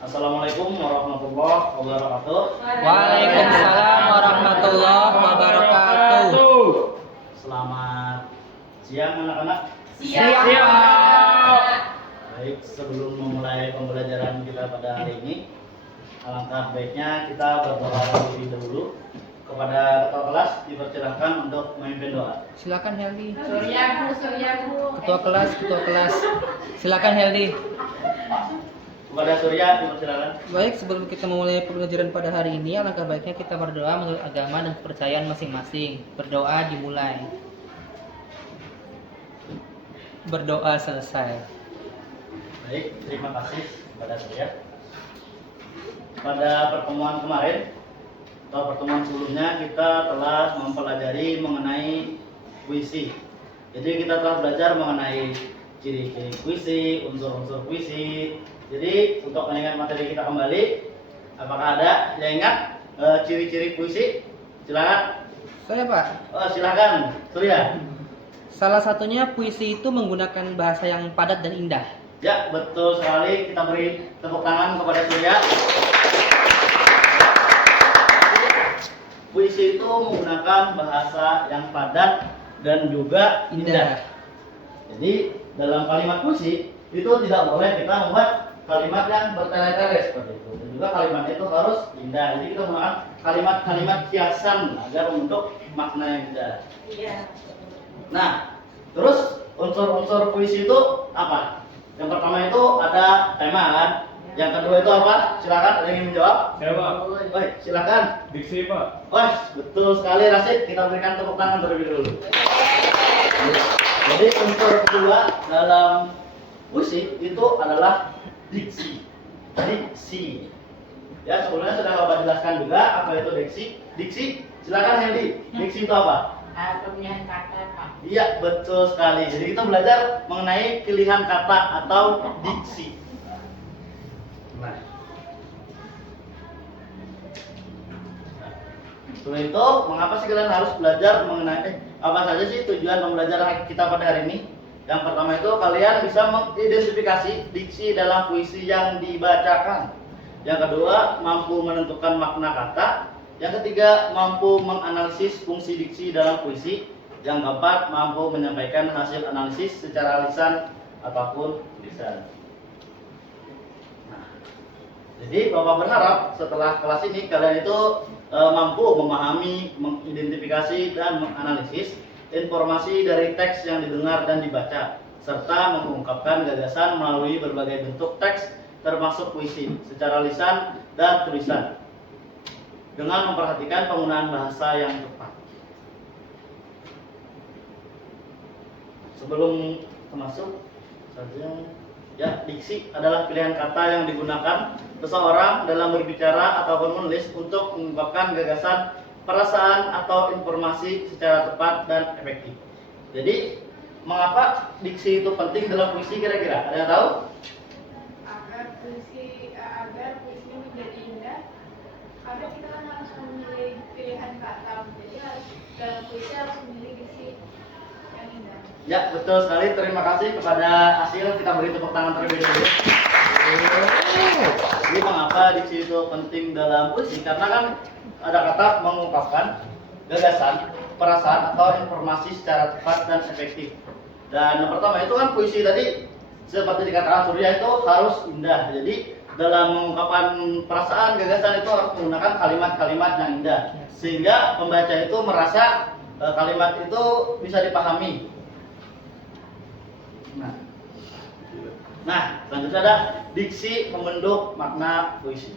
Assalamualaikum warahmatullahi wabarakatuh. Waalaikumsalam warahmatullahi wabarakatuh. Selamat siang anak-anak. Siap. Baik, sebelum memulai pembelajaran kita pada hari ini, alangkah baiknya kita berdoa terlebih dahulu. Kepada ketua kelas dipersilahkan untuk memimpin doa. Silakan Heldi. Suryaku. Ketua kelas. Silakan Heldi. Kepada Surya dipersilahkan. Baik, sebelum kita memulai pembelajaran pada hari ini, alangkah baiknya kita berdoa menurut agama dan kepercayaan masing-masing. Berdoa dimulai. Berdoa selesai. Baik, terima kasih kepada Surya. Pada pertemuan kemarin atau pertemuan sebelumnya kita telah mempelajari mengenai puisi. Jadi kita telah belajar mengenai ciri-ciri puisi, unsur-unsur puisi. Jadi untuk mengingat materi kita kembali, apakah ada yang ingat ciri-ciri puisi? Silakan. Saya Pak. Oh, silakan Surya. Salah satunya puisi itu menggunakan bahasa yang padat dan indah. Ya, betul sekali. Kita beri tepuk tangan kepada Surya. Puisi itu menggunakan bahasa yang padat dan juga indah. Jadi dalam kalimat puisi itu tidak boleh kita membuat kalimat yang bertele-tele seperti itu. Dan juga kalimat itu harus indah. Jadi kita menggunakan kalimat-kalimat hiasan agar membentuk makna yang indah. Iya. Nah, terus unsur-unsur puisi itu apa? Yang pertama itu ada tema kan? Yang kedua itu apa? Silakan, ada yang ingin menjawab? Saya Pak, Oi, silakan. diksi Pak. Oh, betul sekali Rasid. Kita berikan tepuk tangan terlebih dulu. Jadi unsur kedua dalam puisi itu adalah diksi. Diksi. Ya, sebelumnya sudah Bapak jelaskan juga apa itu diksi. Diksi, silakan Hendy. Diksi itu apa? Pemilihan kata, Pak. Iya, betul sekali. Jadi kita belajar mengenai pilihan kata atau diksi. Nah, setelah itu, mengapa sih kalian harus belajar mengenai apa saja sih tujuan pembelajaran kita pada hari ini? Yang pertama itu kalian bisa mengidentifikasi diksi dalam puisi yang dibacakan. Yang kedua, mampu menentukan makna kata. Yang ketiga, mampu menganalisis fungsi diksi dalam puisi. Yang keempat, mampu menyampaikan hasil analisis secara lisan ataupun tulisan. Nah, jadi Bapak berharap setelah kelas ini kalian itu mampu memahami, mengidentifikasi dan menganalisis informasi dari teks yang didengar dan dibaca, serta mengungkapkan gagasan melalui berbagai bentuk teks termasuk puisi secara lisan dan tulisan dengan memperhatikan penggunaan bahasa yang tepat. Sebelum masuk saja, ya, diksi adalah pilihan kata yang digunakan seseorang dalam berbicara ataupun menulis untuk mengungkapkan gagasan, perasaan atau informasi secara tepat dan efektif. Jadi, mengapa diksi itu penting dalam puisi kira-kira? Ada yang tahu? Agar puisi menjadi indah, karena kita kan harus memilih pilihan kata. Jadi dalam puisi harus memilih diksi yang indah. Ya, betul sekali. Terima kasih kepada Asil. Kita beri tepuk tangan terlebih dahulu. Jadi mengapa diksi itu penting dalam puisi? Karena kan ada kata mengungkapkan gagasan, perasaan atau informasi secara tepat dan efektif. Dan yang pertama itu kan puisi tadi seperti dikatakan Surya itu harus indah. Jadi dalam mengungkapkan perasaan, gagasan itu harus menggunakan kalimat-kalimat yang indah sehingga pembaca itu merasa kalimat itu bisa dipahami. Nah, selanjutnya ada diksi membentuk makna puisi.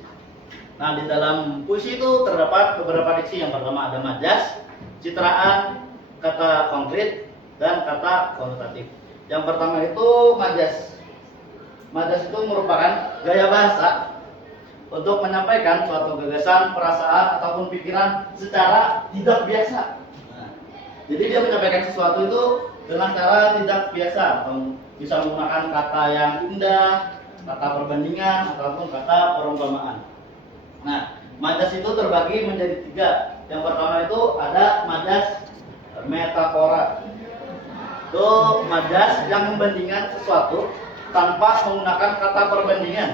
Nah, di dalam puisi itu terdapat beberapa diksi. Yang pertama ada majas, citraan, kata konkret, dan kata konotatif. Yang pertama itu majas. Majas itu merupakan gaya bahasa untuk menyampaikan suatu gagasan, perasaan, ataupun pikiran secara tidak biasa. Nah, jadi dia menyampaikan sesuatu itu dengan cara tidak biasa, atau bisa menggunakan kata yang indah, kata perbandingan, ataupun kata perumpamaan. Nah, majas itu terbagi menjadi tiga. Yang pertama itu ada majas metafora. Itu majas yang membandingkan sesuatu tanpa menggunakan kata perbandingan.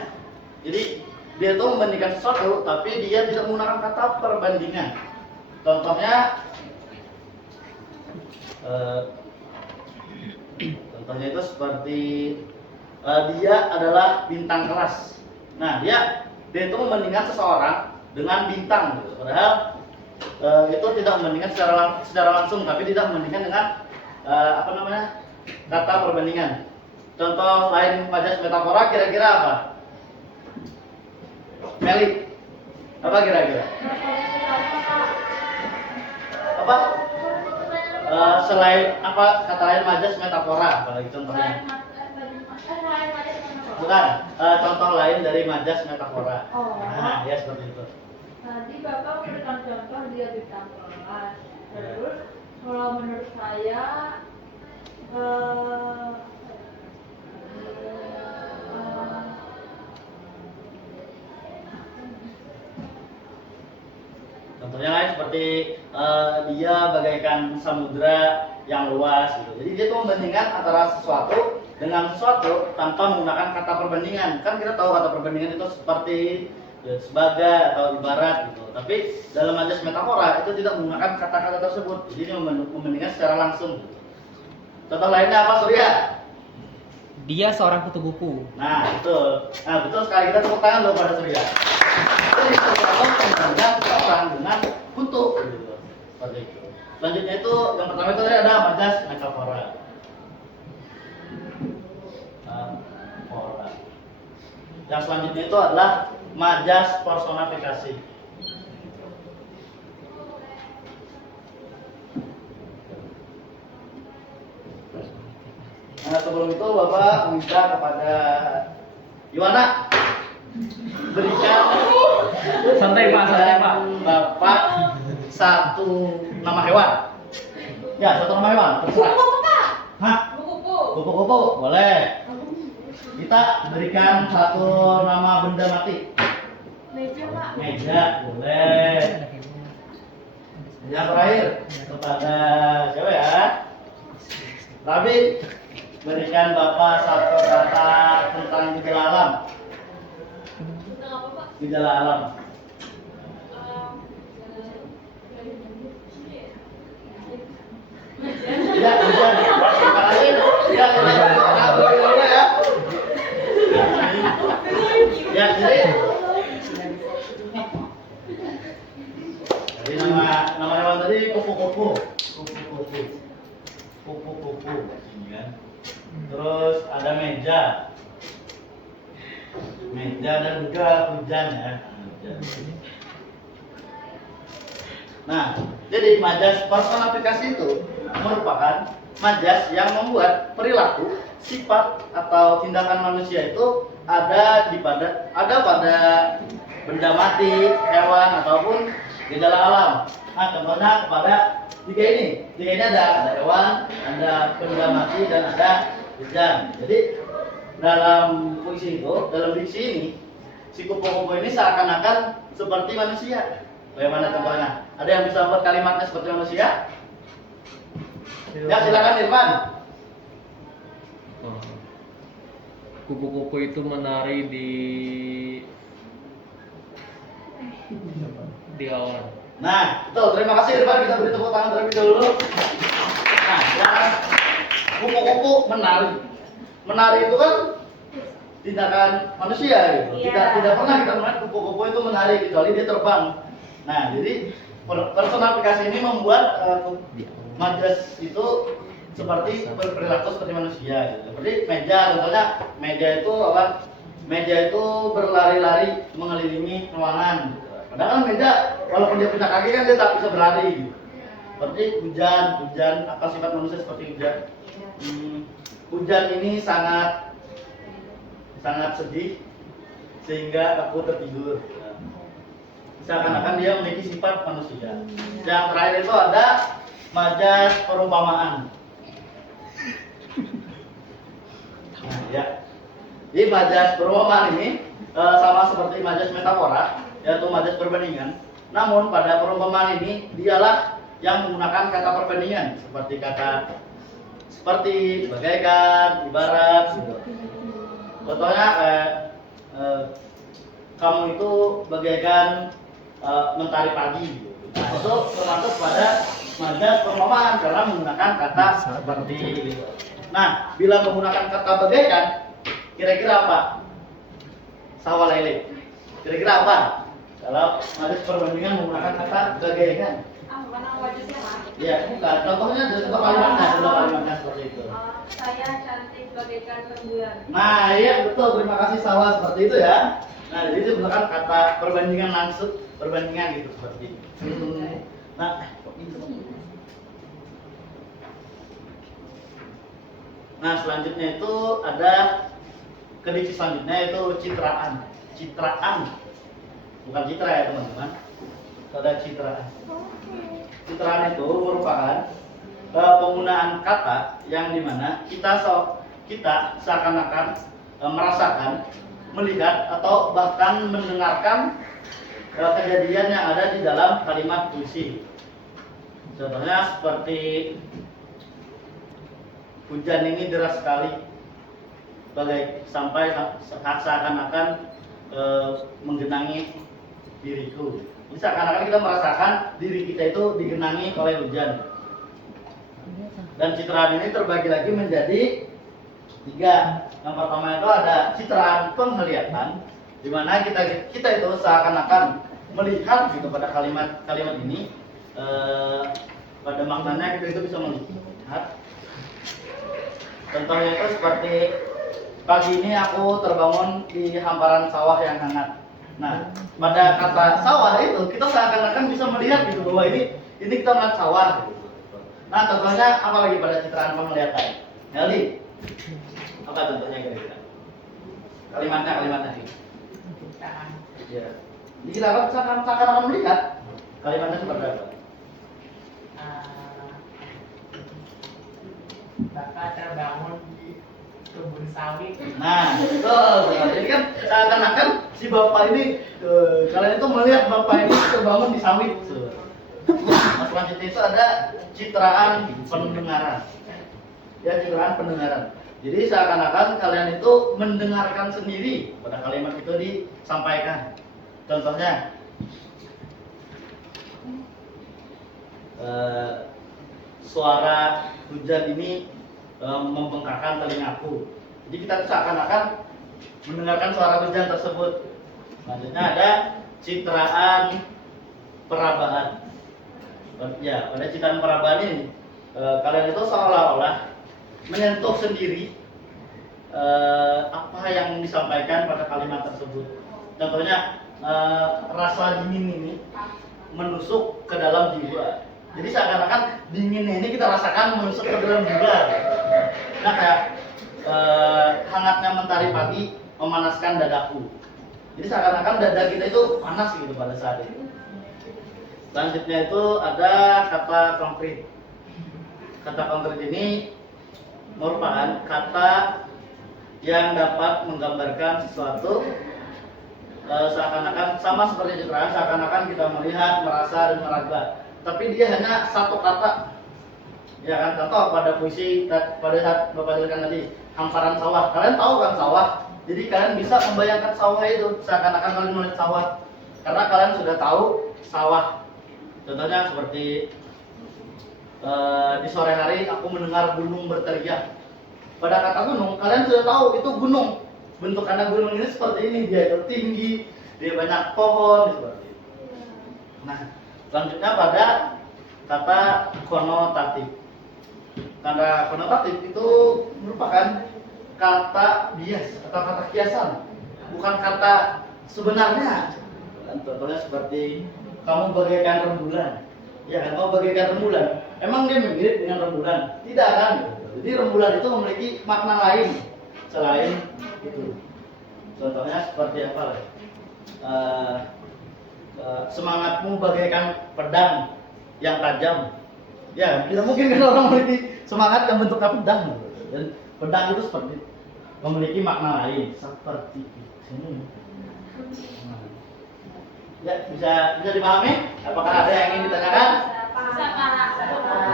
Jadi dia tuh membandingkan sesuatu tapi dia tidak menggunakan kata perbandingan. Contohnya contohnya itu seperti dia adalah bintang kelas. Nah, dia itu membandingkan seseorang dengan bintang gitu. Padahal itu tidak membandingkan secara langsung, tapi tidak membandingkan dengan kata perbandingan. Contoh lain majas metafora kira-kira apa? Meli, apa kira-kira? Apa? Selain apa kata lain majas metafora, apalagi contohnya? Bukan, contoh lain dari majas metafora. Nah, ya seperti itu. Tadi Bapak memberikan contoh dia bintang kelas. Terus kalau menurut saya Contohnya lain seperti dia bagaikan samudra yang luas gitu. Jadi dia tuh membandingkan antara sesuatu dengan sesuatu tanpa menggunakan kata perbandingan. Kan kita tahu kata perbandingan itu seperti sebagai atau ibarat gitu. Tapi dalam majas metafora itu tidak menggunakan kata-kata tersebut. Jadi dia membandingkan secara langsung. Contoh lainnya apa, Surya? Dia seorang kutu buku. Nah, betul. Nah, betul sekali. Kita tepuk tangan dulu pada Surya. Jadi sesuatu membandingkan seseorang dengan kutu gitu. Seperti itu. Selanjutnya itu yang pertama itu ada majas metafora. Yang selanjutnya itu adalah majas personifikasi. Nah, sebelum itu Bapak minta kepada Yuwana berikan Santai, Pak, santai, Pak. Bapak satu nama hewan. Ya, satu nama hewan. Terserah. Hah? Kupu-kupu, boleh. Kita berikan satu nama benda mati. meja Pak. Meja, boleh. Yang terakhir kepada siapa ya? Rabi, berikan Bapak satu kata tentang gejala alam. Tentang apa Pak? Gejala alam. Tidak, hujan. Tidak, ya. Ya, jadi. Jadi nama hewan tadi kupu-kupu. Kupu-kupu. Ini kan. Terus ada meja. Meja dan juga hujan ya. Nah, jadi majas personifikasi itu merupakan majas yang membuat perilaku, sifat atau tindakan manusia itu ada pada benda mati, hewan ataupun gejala alam. Nah, contohnya kepada tiga ini. Tiga ini ada hewan, ada benda mati dan ada hujan. Jadi dalam puisi itu, dalam diksi ini, si kupu-kupu ini seakan-akan seperti manusia. Bagaimana contohnya? Ada yang bisa buat kalimatnya seperti manusia? Ya, silakan Irfan. Kupu-kupu itu menari di awan. Nah, betul. Terima kasih Irfan. Kita beri tepuk tangan terlebih dahulu. Nah, sekarang kupu-kupu menari. Menari itu kan tindakan manusia gitu. Tidak pernah kita melihat kupu-kupu itu menari kecuali dia terbang. Nah, jadi personifikasi ini membuat majas itu seperti berperilaku seperti manusia gitu. Seperti meja, contohnya meja itu apa? Meja itu berlari-lari mengelilingi ruangan gitu. Padahal meja walaupun dia punya kaki kan dia tak bisa berlari gitu. Seperti hujan, apa sifat manusia seperti hujan? Hujan ini sangat sedih sehingga aku tertidur. Seakan-akan dia memiliki sifat manusia. Yang terakhir itu ada majas perumpamaan. Nah, ya. Jadi majas perumpamaan ini sama seperti majas metafora, yaitu majas perbandingan. Namun pada perumpamaan ini dialah yang menggunakan kata perbandingan seperti bagaikan, ibarat gitu. Contohnya kamu itu bagaikan mentari pagi. Nah, itu termasuk pada majas perumpamaan karena menggunakan kata seperti ini. Nah, bila menggunakan kata bagaikan, kira-kira apa? Sawah lele. Kira-kira apa? Kalau majas perbandingan menggunakan kata bagaikan. Mana wajahnya Pak? Ya, bukan. Contohnya contoh kalimatnya seperti itu. Saya cantik bagaikan rembulan. Nah, iya betul. Terima kasih sawah seperti itu ya. Nah, jadi itu menggunakan kata perbandingan langsung, perbandingan gitu seperti itu. Nah, selanjutnya itu ada kediksi selanjutnya itu citraan. Citraan. Bukan citra ya, teman-teman. Ada citraan. Citraan itu merupakan penggunaan kata yang dimana kita seakan-akan merasakan, melihat atau bahkan mendengarkan kejadian yang ada di dalam kalimat puisi. Contohnya seperti hujan ini deras sekali, sampai seakan-akan menggenangi diriku. Jadi seakan-akan kita merasakan diri kita itu digenangi oleh hujan. Dan citraan ini terbagi lagi menjadi 3. Yang pertama itu ada citraan penglihatan, di mana kita itu seakan-akan melihat gitu pada kalimat ini, pada maknanya kita itu bisa melihat. Contohnya itu seperti pagi ini aku terbangun di hamparan sawah yang hangat. Nah, pada kata sawah itu kita seakan-akan bisa melihat gitu bahwa ini kita melihat sawah gitu. Nah, contohnya apa lagi pada citraan penglihatan? Nelly, apa contohnya kira-kira? Kalimatnya sih. Ya. Jadi kita seakan-akan melihat kalimatnya seperti apa? Bapak terbangun di kebun sawit. Nah, betul. Jadi kan seakan-akan si bapak ini, kalian itu melihat bapak ini terbangun di sawit. Nah, selanjutnya itu ada citraan pendengaran. Ya, citraan pendengaran. Jadi seakan-akan kalian itu mendengarkan sendiri pada kalimat itu disampaikan. Contohnya, suara hujan ini membengkakkan telingaku. Jadi kita seakan-akan mendengarkan suara hujan tersebut. Selanjutnya ada citraan perabaan. Ya, pada citraan perabaan ini kalian itu seolah-olah menyentuh sendiri apa yang disampaikan pada kalimat tersebut. Contohnya rasa dingin ini menusuk ke dalam jiwa. Jadi seakan-akan dinginnya ini kita rasakan menusuk ke dalam jiwa. Nah, kayak hangatnya mentari pagi memanaskan dadaku. Jadi seakan-akan dada kita itu panas gitu pada saat itu. Selanjutnya itu ada kata konkret. Kata konkret ini merupakan kata yang dapat menggambarkan sesuatu seakan-akan sama seperti citraan, seakan-akan kita melihat, merasa, dan meraba. Tapi dia hanya satu kata. Ya kan, contoh pada puisi pada saat Bapak jelaskan tadi, hamparan sawah. Kalian tahu kan sawah? Jadi kalian bisa membayangkan sawah itu seakan-akan kalian melihat sawah. Karena kalian sudah tahu sawah. Contohnya seperti di sore hari aku mendengar gunung berteriak. Pada kata gunung, kalian sudah tahu itu gunung. Bentukannya gunung ini seperti ini, dia itu tinggi, dia banyak pohon, seperti itu. Nah, selanjutnya pada kata konotatif. Kata konotatif itu merupakan kata bias atau kata kiasan, bukan kata sebenarnya. Contohnya seperti kamu bagaikan rembulan. Ya kan, kamu bagaikan rembulan. Emang dia mirip dengan rembulan? Tidak kan? Jadi rembulan itu memiliki makna lain selain itu. Contohnya seperti apa? Semangatmu bagaikan pedang yang tajam. Ya, tidak mungkin kan orang memiliki semangat yang bentuknya pedang. Dan pedang itu seperti memiliki makna lain seperti itu. Ya, bisa dipahami? Apakah ada yang ingin ditanyakan? Bisa Pak.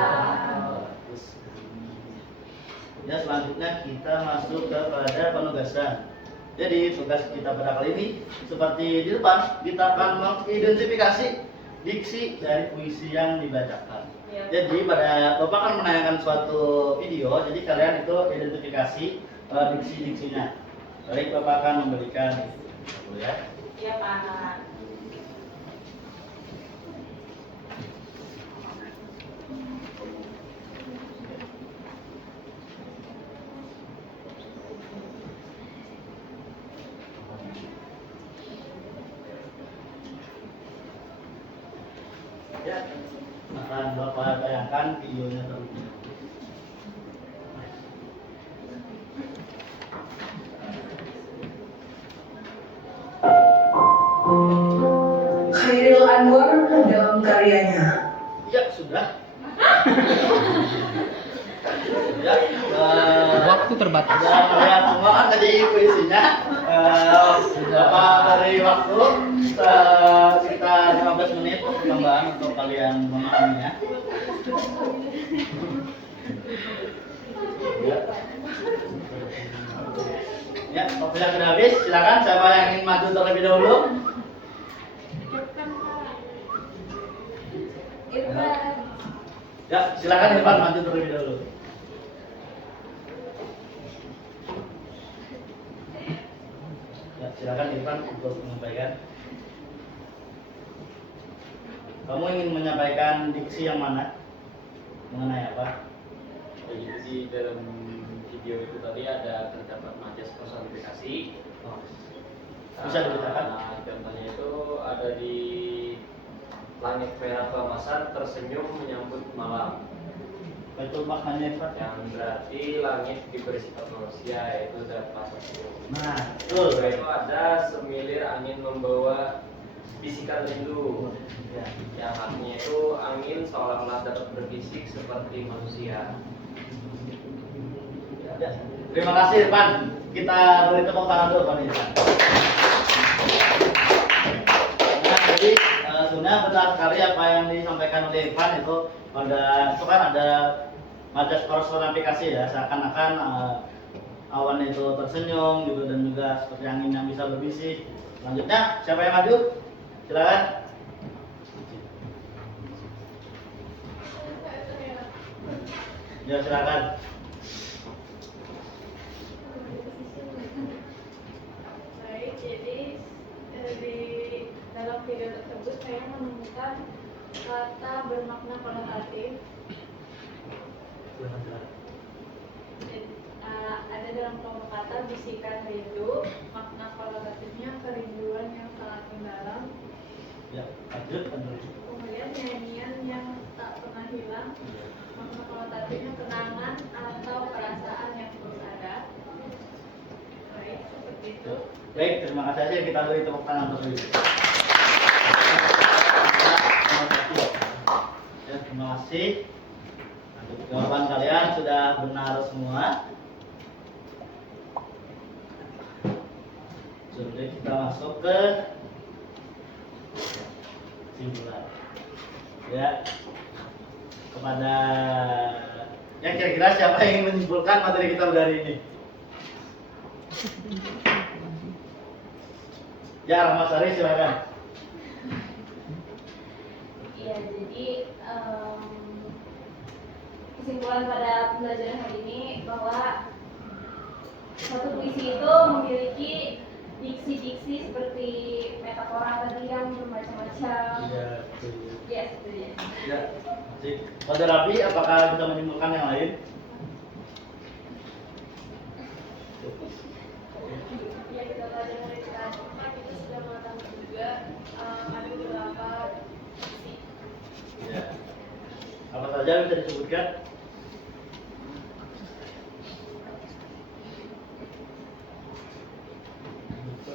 Ya, selanjutnya kita masuk kepada penugasan. Jadi tugas kita pada kali ini seperti di depan, kita akan mengidentifikasi diksi dari puisi yang dibacakan. Jadi pada Bapak akan menayangkan suatu video, jadi kalian itu identifikasi diksi-diksinya. Baik, Bapak akan memberikan dulu ya. Iya, Pak. Ya, akan Bapak tayangkan videonya terlebih dahulu. Khairil Anwar dalam karyanya Ya, sudah. Ya, Waktu terbatas. sudah melihat semua kan tadi puisinya. Bapak dari waktu sekitar 15 menit perkembangan untuk kalian memahaminya. Ya. Ya, waktunya sudah habis. Silakan siapa yang ingin maju terlebih dahulu. Irfan. Ya, silakan Irfan maju terlebih dahulu. Ya, silakan Irfan untuk menyampaikan. Kamu ingin menyampaikan diksi yang mana? Mengenai apa? Jadi di dalam video itu tadi ada terdapat majas personifikasi. Oh, bisa dibacakan? Contohnya itu ada di langit merah keemasan tersenyum menyambut malam. Itu maknanya Irfan. Yang berarti langit diberi sifat manusia, yaitu dapat senyum. Nah, betul. Setelah itu ada semilir angin membawa bisikan rindu. Ya. Yang artinya itu angin seolah-olah dapat berbisik seperti manusia. Ya. Terima kasih Irfan. Kita beri tepuk tangan dulu Pak Irfan. Nah, jadi sebenarnya benar sekali apa yang disampaikan oleh Irfan itu kan ada majas personifikasi ya, seakan-akan awan itu tersenyum gitu dan juga seperti angin yang bisa berbisik. Selanjutnya siapa yang maju? Silakan. Ya, silakan. Baik, jadi di dalam video tersebut saya menemukan kata bermakna konotatif. Ada dalam kelompok kata bisikan rindu, makna konotatifnya kerinduan yang sangat mendalam. Ya, lanjut. Kemudian nyanyian yang tak pernah hilang, makna konotatifnya kenangan atau perasaan yang terus ada. Baik, seperti itu. Baik, terima kasih aja kita beri tepuk tangan untuk itu. Ya, terima kasih. Jawaban kalian sudah benar semua. Sudah kita masuk ke kesimpulan. Ya, kepada ya kira-kira siapa yang ingin menyimpulkan materi kita pada hari ini? Ya, Rahmat Sari silakan. Iya, jadi kesimpulan pada pembelajaran hari ini bahwa satu puisi itu memiliki diksi-diksi seperti metafora tadi yang bermacam-macam. Iya, betul. Ya, seperti itu. Ya, masih. Pada Rabi, apakah bisa menyimpulkan yang lain? Ya, kita belajar dari tadi, kita sudah mengetahui juga ada beberapa diksi. Ya. Apa saja yang bisa disebutkan?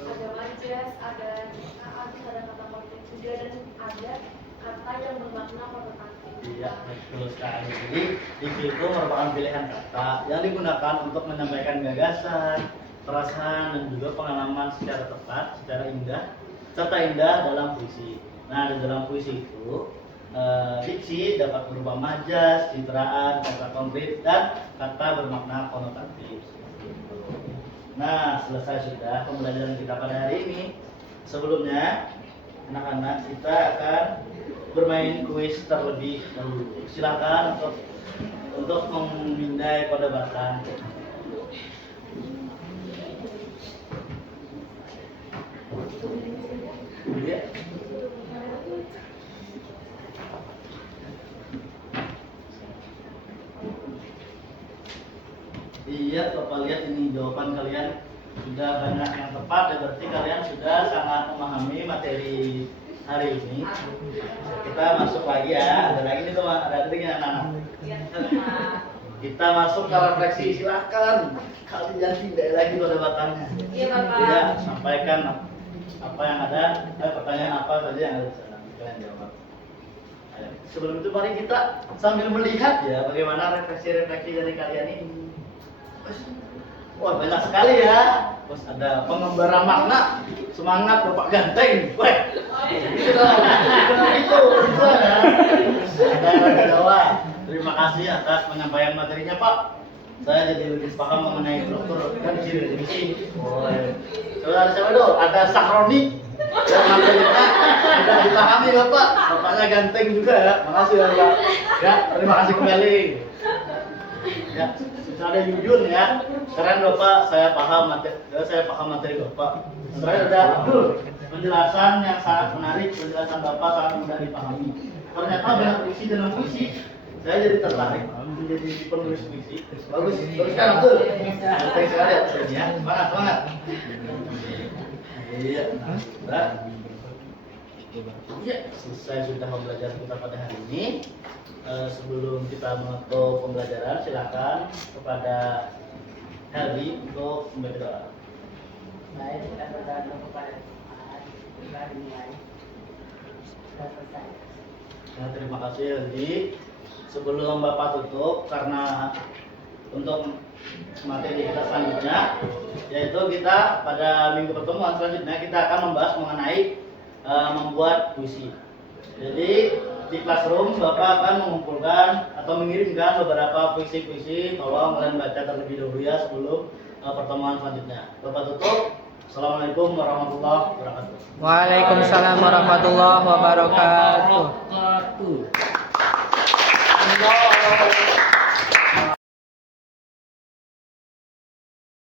Ada majas, ada ciptaan, ada kata politik juga, dan ada kata yang bermakna konotatif. Iya, betul sekali. Jadi diksi itu merupakan pilihan kata yang digunakan untuk menyampaikan gagasan, perasaan dan juga pengalaman secara tepat, secara indah, serta indah dalam puisi. Nah, di dalam puisi itu diksi dapat berupa majas, citraan, kata konkret dan kata bermakna konotatif. Nah, selesai sudah pembelajaran kita pada hari ini. Sebelumnya, anak-anak kita akan bermain kuis terlebih dahulu. Silakan untuk memindai perdebatan. Iya. Iya, Bapak lihat ini jawaban kalian sudah banyak yang tepat, ya berarti kalian sudah sangat memahami materi hari ini. Kita masuk lagi ya, ada lagi nih teman, ada lagi anak-anak. Kita masuk ke refleksi, silakan. Kalian tidak lagi perdebatannya. Iya, Bapak. Tidak, sampaikan apa yang ada, pertanyaan apa saja yang ada di sana. Kalian jawab. Ayo. Sebelum itu mari kita sambil melihat ya bagaimana refleksi-refleksi dari kalian ini. Wah, banyak sekali ya. Terus ada pengembara makna, semangat Bapak Ganteng. Weh, itu ya. Ada yang Jawa. Terima kasih atas penyampaian materinya, Pak. Saya jadi lebih paham mengenai struktur dan ciri definisi. Saudara siapa itu? Ada Sakroni. Yang materinya sudah dipahami Bapak. Bapaknya ganteng juga ya. Makasih ya, Pak. Ya, terima kasih kembali. Ya, ada Yuyun ya. Keren Bapak, saya paham materi Bapak. Terakhir ada Abdul. Penjelasan yang sangat menarik, penjelasan Bapak sangat mudah dipahami. Ternyata banyak puisi dalam puisi. Saya jadi tertarik menjadi penulis puisi. Bagus, teruskan Abdul. Terima sekali Abdul ya. Semangat. Iya. Nah, ya, selesai sudah pembelajaran kita pada hari ini. Sebelum kita menutup pembelajaran, silakan kepada Heldi untuk membaca doa. Baik, kita berdoa kepada Tuhan. Kita dimulai. Sudah selesai. Nah, terima kasih Heldi. Sebelum Bapak tutup, karena untuk materi kita selanjutnya, yaitu kita pada minggu pertemuan selanjutnya kita akan membahas mengenai membuat puisi. Jadi di classroom Bapak akan mengumpulkan atau mengirimkan beberapa puisi-puisi. Tolong kalian baca terlebih dahulu ya sebelum pertemuan selanjutnya. Bapak tutup. Assalamualaikum warahmatullahi wabarakatuh. Waalaikumsalam warahmatullahi wabarakatuh. Allah.